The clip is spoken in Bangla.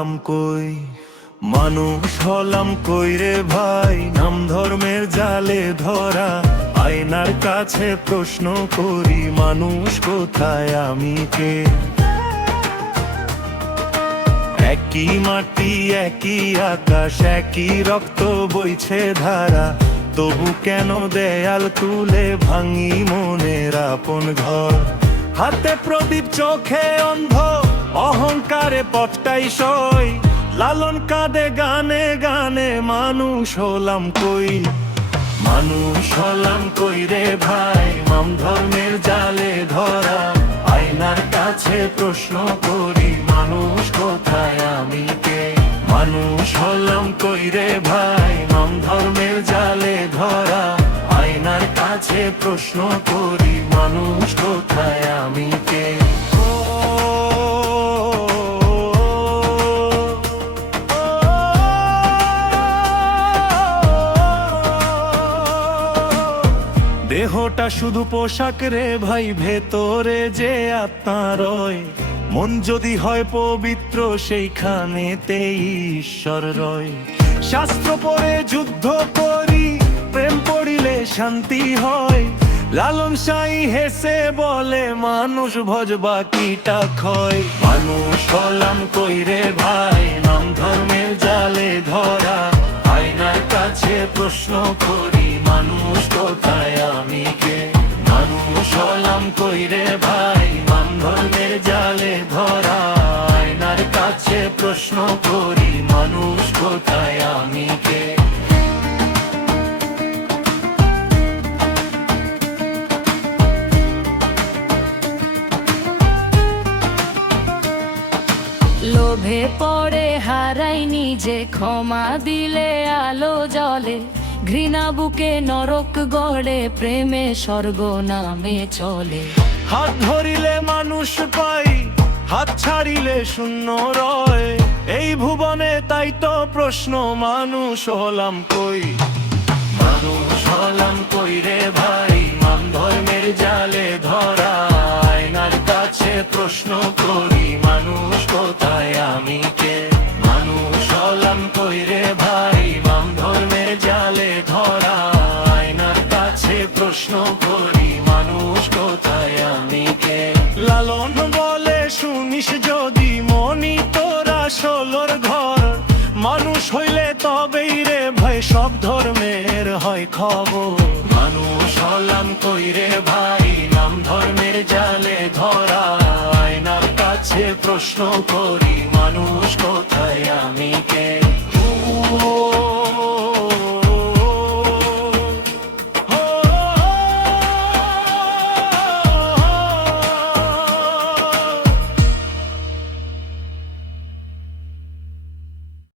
হলাম কই, মানুষ হলাম কই রে ভাই, নাম ধর্মের জালে ধরা। আয়নার কাছে প্রশ্ন করি, মানুষ কোথায় আমি কে? একই মাটি একই আকাশ, একই রক্ত বইছে ধারা, তবু কেন দেয়াল তুলে ভাঙি মনের আপন ঘর? হাতে প্রদীপ চোখে অন্ধ, অহংকারে পথটাই সই, লালন কাঁদে গানে গানে, মানুষ হলাম কই, মানুষ হলাম কই রে ভাই, নাম ধর্মের জালে ধরা। আয়নার কাছে প্রশ্ন করি, মানুষ কোথায় আমি কে? মানুষ হলাম কই রে ভাই, নাম ধর্মের জালে ধরা। আয়নার কাছে প্রশ্ন করি, মানুষ কোথায় আমি কে? দেহটা শুধু পোশাক রে ভাই, ভেতরে যে আত্মা রয়। মন যদি হয় পবিত্র, সেইখানেতেই ঈশ্বর রয়। শাস্ত্র পড়ে যুদ্ধ করি, প্রেম পড়িলে শান্তি হয়। লালন সাই হেসে বলে, মানুষ ভজ বাকিটা ক্ষয়। মানুষ হলাম কই রে ভাই, নাম ধর্মের জালে ধরা। আয়নার কাছে প্রশ্ন করি, মানুষ কোথায় আমি কে? মানুষ হলাম কই রে ভাই, নাম ধর্মের জালে ধরা। আয়নার কাছে প্রশ্ন করি, মানুষ কোথায় আমি কে? লোভে পড়ে হারাই নিজে, ক্ষমা দিলে আলো জ্বলে। ঘৃণা বুকে নরক গড়ে, প্রেমে স্বর্গ নামে চলে। হাত ধরিলে মানুষ পাই, হাত ছাড়িলে শূন্য রয়। এই ভুবনে তাই তো প্রশ্ন, মানুষ হলাম কই, মানুষ হলাম কই রে ভাই, নাম ধর্মের জালে ধরা। আয়নার কাছে প্রশ্ন করি, মানুষ কোথায় আমি কে? মানুষ হলাম কই রে ভাই, নাম ধর্মের জালে ধরা। আয়নার কাছে প্রশ্ন করি, মানুষ কোথায় আমি কে? লালন বলে, শুনিস যদি মনি তোরা ষোলোর ঘর। মানুষ হইলে তবেই রে ভাই, সব ধর্মের হয় খবর। মানুষ হলাম কই রে ভাই, নাম ধর্মের জালে ধরা। আয়নার কাছে প্রশ্ন করি, মানুষ কোথায় আমি